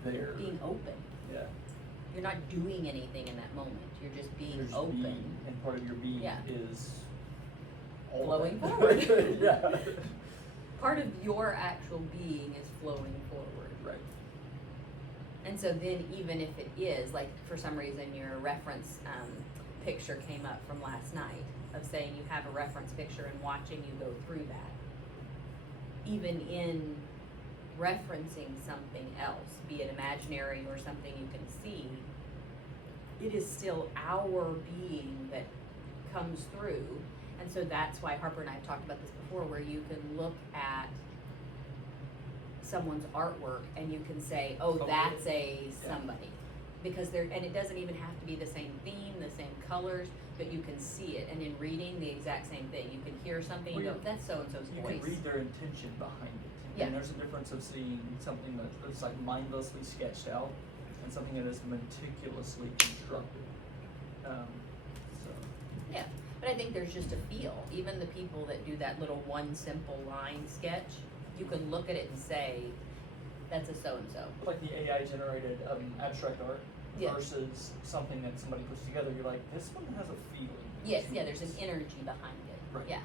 there. Being open. Yeah. You're not doing anything in that moment. You're just being You're just open. being, and part of your being Yeah. is all Flowing that. forward. Yeah. Part of your actual being is flowing forward. Right. And so then even if it is, like for some reason your reference picture came up from last night of saying you have a reference picture and watching you go through that. Even in referencing something else, be it imaginary or something you can see, it is still our being that comes through. And so that's why Harper and I have talked about this before, where you can look at someone's artwork and you can say, oh, that's a somebody. Because and it doesn't even have to be the same theme, the same colors, but you can see it. And in reading, the exact same thing. You can hear something and go, that's so-and-so's You voice. can read their intention behind it. Yeah. And there's a difference of seeing something that's like mindlessly sketched out and something that is meticulously constructed. So. Yeah, but I think there's just a feel. Even the people that do that little one simple line sketch, you can look at it and say, that's a so-and-so. Like the AI generated abstract art Yeah. versus something that somebody puts together, you're like, this one has a feeling. Yes, yeah, there's an energy behind it. Right. Yeah,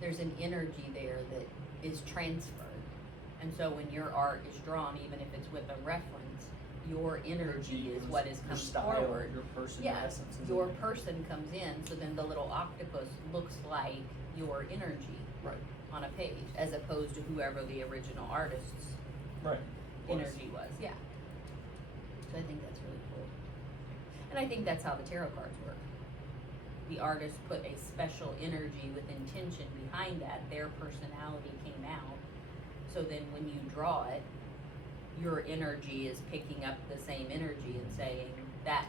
there's an energy there that is transferred. And so when your art is drawn, even if it's with a reference, your energy is what is your comes style, forward. your person, Yeah, your essence. Is your in there. person comes in, so then the little octopus looks like your energy Right. on a page, as opposed to whoever the original artist's Right. energy was. Yeah. So I think that's really cool. And I think that's how the tarot cards work. The artist put a special energy with intention behind that. Their personality came out. So then when you draw it, your energy is picking up the same energy and saying, that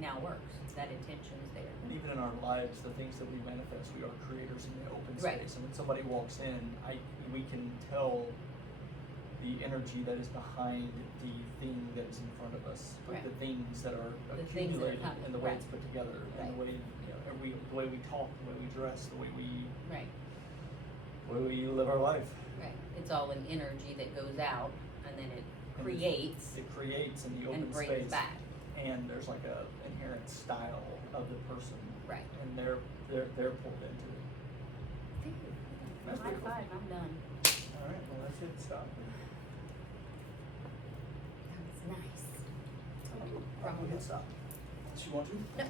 now works. That intention is there. And even in our lives, the things that we manifest, we are creators in the open Right. space. And when somebody walks in, we can tell the energy that is behind the thing that is in front of us, like Right. the things that are The things that are accumulated, coming, and the way right. it's put together, Right. and the way the way we talk, the way we dress, the way Right. we live our life. Right. It's all an energy that goes out and then it And creates It creates in the open and brings space, back. and there's like a inherent style of the person, Right. and they're pulled into it. That's High pretty cool. five, I'm done. All right, well, let's hit stop. That was nice. I'm gonna hit stop. Do you want to? No.